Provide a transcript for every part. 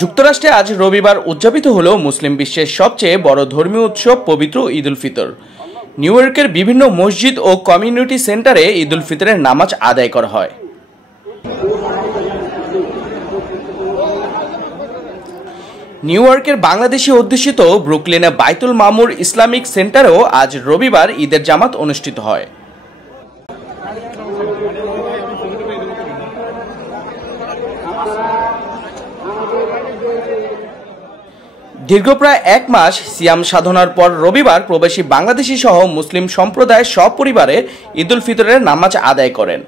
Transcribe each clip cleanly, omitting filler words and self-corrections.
যুক্তরাষ্ট্রে আজ রবিবার উদযাপিত হল মুসলিম বিশ্বের সবচেয়ে বড় ধর্মীয় উৎসব পবিত্র ঈদ উল ফিতর। নিউ ইয়র্কের বিভিন্ন মসজিদ ও কমিউনিটি সেন্টারে ঈদ উল ফিতরের নামাজ আদায় করা হয়। নিউ ইয়র্কের বাংলাদেশি অধ্যুষিত ব্রুকলিনে বাইতুল মামুর ইসলামিক সেন্টারেও আজ রবিবার ঈদের জামাত অনুষ্ঠিত হয়। দীর্ঘ প্রায় এক মাস সিয়াম সাধনার পর রবিবার প্রবাসী বাংলাদেশি সহ মুসলিম সম্প্রদায়ের সপরিবারে ঈদ উল ফিতরের নামাজ আদায় করেন।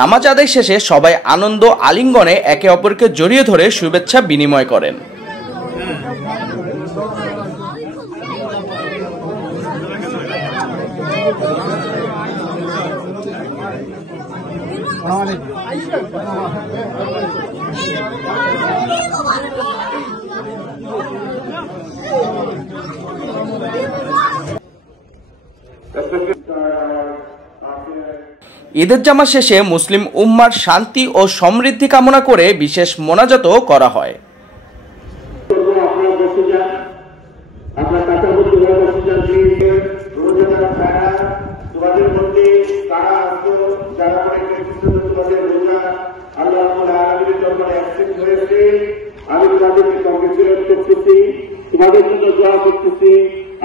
নামাজ আদায় শেষে সবাই আনন্দ আলিঙ্গনে একে অপরকে জড়িয়ে ধরে শুভেচ্ছা বিনিময় করেন। ঈদের জামা শেষে মুসলিম উম্মার শান্তি ও সমৃদ্ধি কামনা করে বিশেষ মোনাজাতও করা হয়। আমি তোমাদেরকে কংগ্রেচুলেট করতেছি, তোমাদের জন্য দোয়া করতেছি।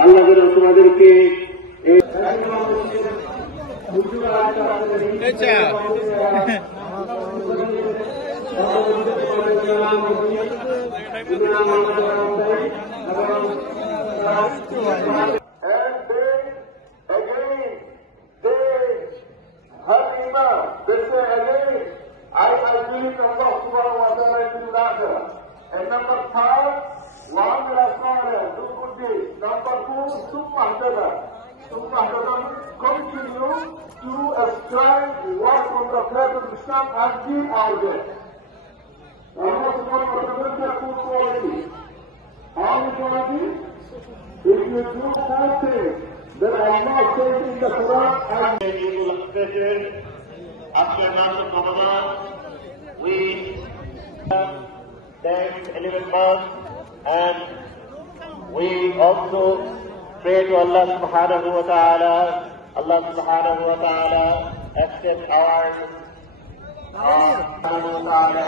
আল্লাহ যেন তোমাদেরকে And number 5, one Rasmana, do good deeds. Number 2, continue to strive work on the path of Islam and be our way. Allah subhanahu wa ta'ala says good quality. All quality, if you do bad things, then Allah says in the Quran, after National Ramadan, we thank 11 months, and we also pray to Allah subhanahu wa ta'ala. Allah subhanahu wa ta'ala accept our subhanahu wa ta'ala